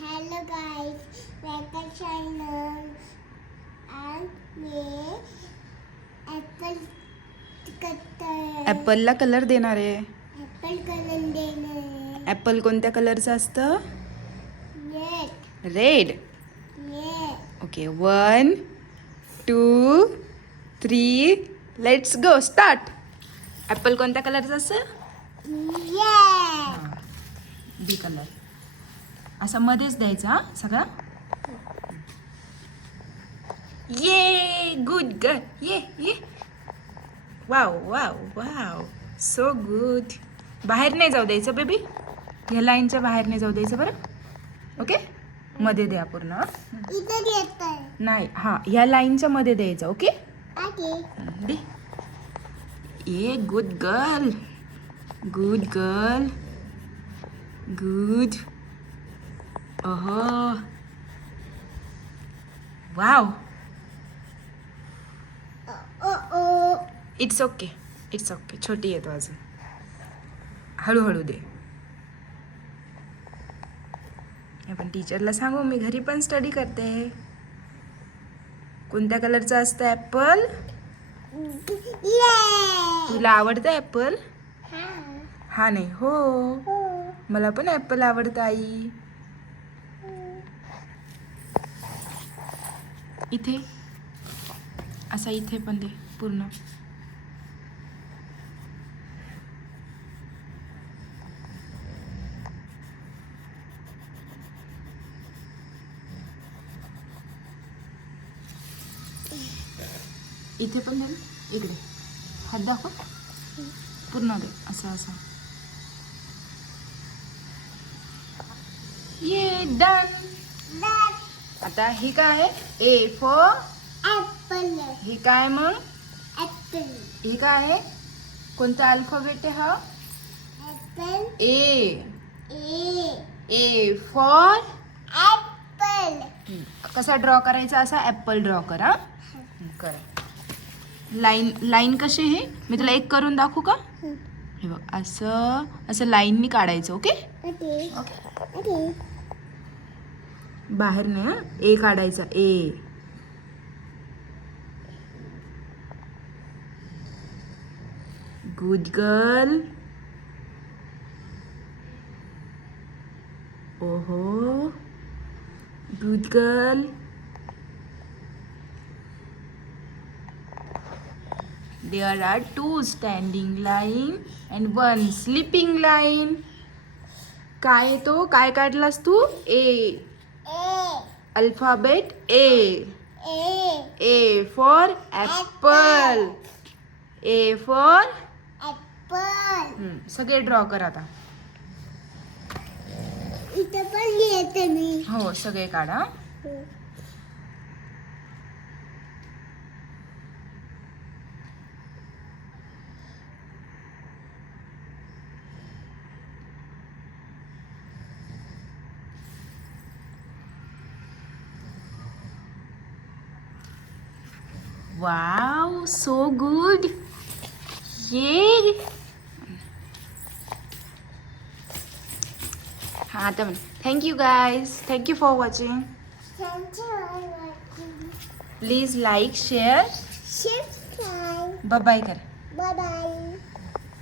Hello guys, welcome channel and me apple cutter. ॲपलला colour देणार आहे. Apple कलर देणार. ॲपल कोणत्या कलरचं असतं? Red. Red. Yeah. Okay 1 2 3 let's go start. Apple कोणत्या कलरचं असतं? Yeah. बी कलर. असा मध्येच द्यायचा हा सगळा. ये गुड गर्ल. ये wow wow wow so good. बाहेर नाही जाऊ द्यायचं बेबी. ह्या लाईनच्या बाहेर नाही जाऊ द्यायचं बरं. ओके मध्ये द्या पूर्ण. इथं येतंय. नाही हां ह्या लाईनच्या मध्ये द्यायचं. Okay Okay. दे. ये good girl. Good girl. Good. ओहो wow. Oh. It's okay. It's okay. छोटी आहे तो अजून. हळूहळू दे. आपण टीचरला सांगू मी घरी पण स्टडी करते. कोणत्या कलरचं असतं ॲपल? Yeah. तुला आवडतं ॲपल? हा. हा नाही हो. मला पण ॲपल आवडतं आई. इथे असा इथे पण दे पूर्ण. इथे पण दे ना. इकडे हात दाखव. पूर्ण दे असं असं. ये डन. आता हे काय आहे? ए फॉर Apple. हे काय मग? Apple. हे काय आहे? कोणता अल्फाबेट आहे हा? Apple. A. A. A for Apple. कसा ड्रॉ करायचा? असा ॲपल ड्रॉ करा. करा. लाईन कशी आहे? मी तुला एक करून दाखवू का? हे बघ असं असं लाईननी काढायचं. Okay Okay. बाहेर नाही हं. ए काढायचा. A good girl. ओहो good girl. There are 2 standing line and 1 sleeping line. काय तो? काय काढलास तू? A. A. Alphabet A. A. A for apple. A for Apple. सगळे ड्रॉ कर आता. इथं पण लिहिते मी. हो सगळे काढा. Wow so good. ये हा आता म्हण thank you guys. Thank you for watching. Thank you for watching. Please like share Subscribe. Bye कर.